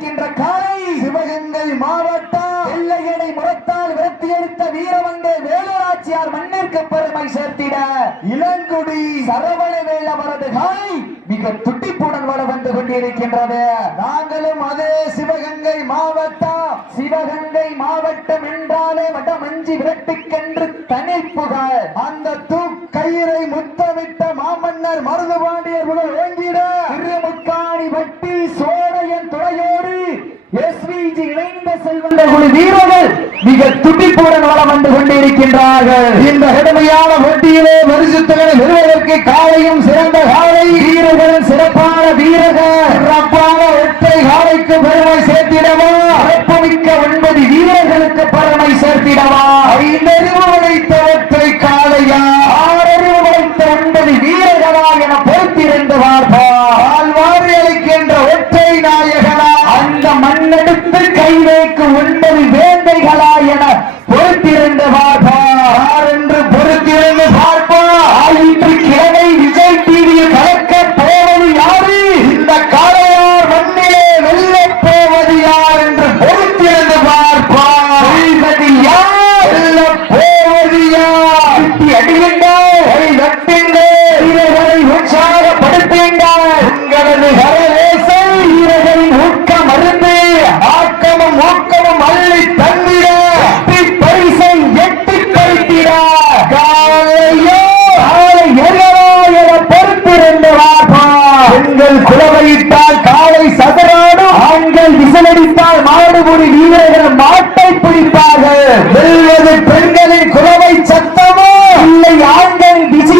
கொண்டிருக்கின்ற காலை சிவகங்கை மாவட்டம் எல்லையடை முறத்தால் விரட்டியடித்த வீரவங்கை வேலுராச்சியார் மண்ணிற்கு பெருமை சேர்த்திட இளங்குடி சரவண வேல் அவரது காலை மிக துட்டிப்புடன் வள வந்து கொண்டிருக்கின்றது. நாங்களும் அதே சிவகங்கை மாவட்டம். சிவகங்கை மாவட்டம் என்றாலே வடமஞ்சி விரட்டுக்கென்று தனிப்புகள் அந்த தூக்கயிறை முத்தமிட்ட மாமன்னர் மருதுபாண்டியர் முதல் எஸ்விஜி இணைந்த செல்வந்த குழு வீரர்கள் மிக துடிப்புடன் வளம் வந்து கொண்டிருக்கின்றார்கள். இந்த கடுமையான போட்டியிலே பரிசுத்தகனை பெறுவதற்கு காலையும் சிறந்த காலை. வீரர்களும் சிறப்பான வீரர்கள். சிறப்பான ஒற்றை காலைக்கு பெருமை சேர்த்திடவா? சிறப்புமிக்க ஒன்பது மண்ணெடுத்து ஒன்பது வேந்தைகளா என பொறுத்திருந்து வீரர்கள் மாட்டை பிடிப்பார்கள். பெண்களின் குலவை சத்தமோ? இல்லை ஆண்கள் விசி